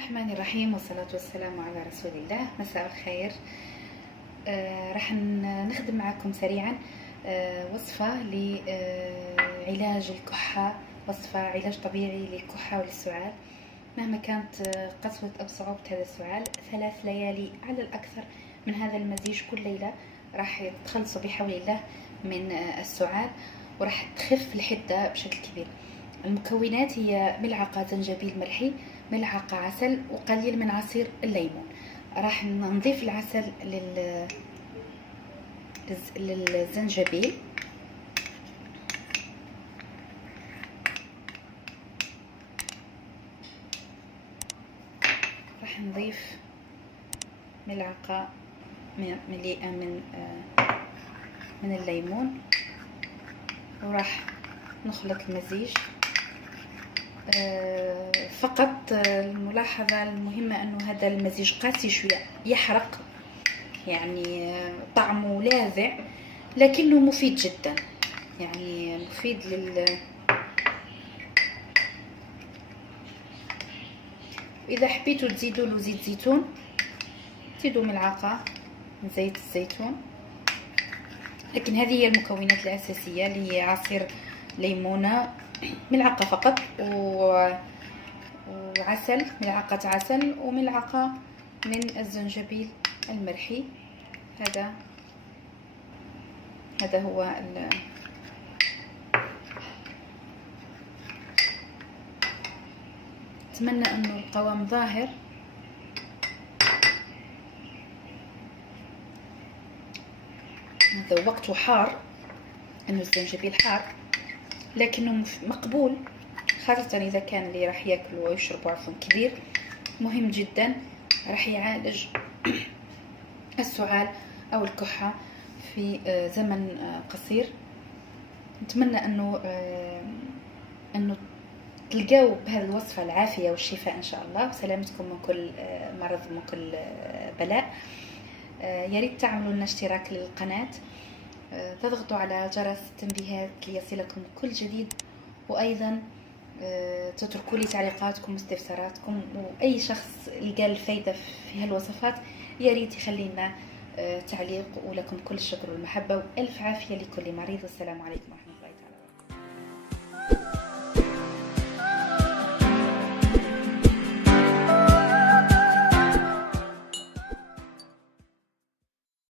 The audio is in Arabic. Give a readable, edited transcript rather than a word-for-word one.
الرحمن الرحيم والصلاة والسلام على رسول الله. مساء الخير. راح نخدم معكم سريعا وصفة لعلاج الكحة، وصفة علاج طبيعي للكحة وللسعال مهما كانت قسوة أو صعوبة هذا السعال. 3 ليالي على الأكثر من هذا المزيج، كل ليلة راح تخلصوا بحول الله من السعال وراح تخف الحدة بشكل كبير. المكونات هي ملعقة زنجبيل مرحي، ملعقة عسل، وقليل من عصير الليمون. راح نضيف العسل للزنجبيل، راح نضيف ملعقة مليئة من الليمون، وراح نخلط المزيج. فقط الملاحظة المهمة أنه هذا المزيج قاسي شوية، يحرق يعني طعمه لاذع لكنه مفيد جدا، يعني مفيد إذا حبيتوا تزيدوا له زيت زيتون زيدوا ملعقة من زيت الزيتون، لكن هذه هي المكونات الأساسية اللي هي عصير ليمونة ملعقة فقط، وعسل، ملعقة عسل، وملعقة من الزنجبيل المرحي. هذا هو أتمنى أنه القوام ظاهر. هذا وقته حار، أنه الزنجبيل حار لكنه مقبول، خاصة إذا كان اللي راح ياكل ويشرب عفن كبير. مهم جدا، راح يعالج السعال أو الكحة في زمن قصير. نتمنى أنه تلقاو بهذه الوصفة العافية والشفاء إن شاء الله، وسلامتكم من كل مرض ومن كل بلاء. يا ريت تعملوا لنا اشتراك للقناة، تضغطوا على جرس التنبيهات ليصلكم كل جديد، وأيضا تتركوا لي تعليقاتكم واستفساراتكم، وأي شخص لقى الفايدة في هالوصفات يا ريت يخلي لنا تعليق. ولكم كل الشكر والمحبة، وألف عافية لكل مريض. والسلام عليكم ورحمة الله.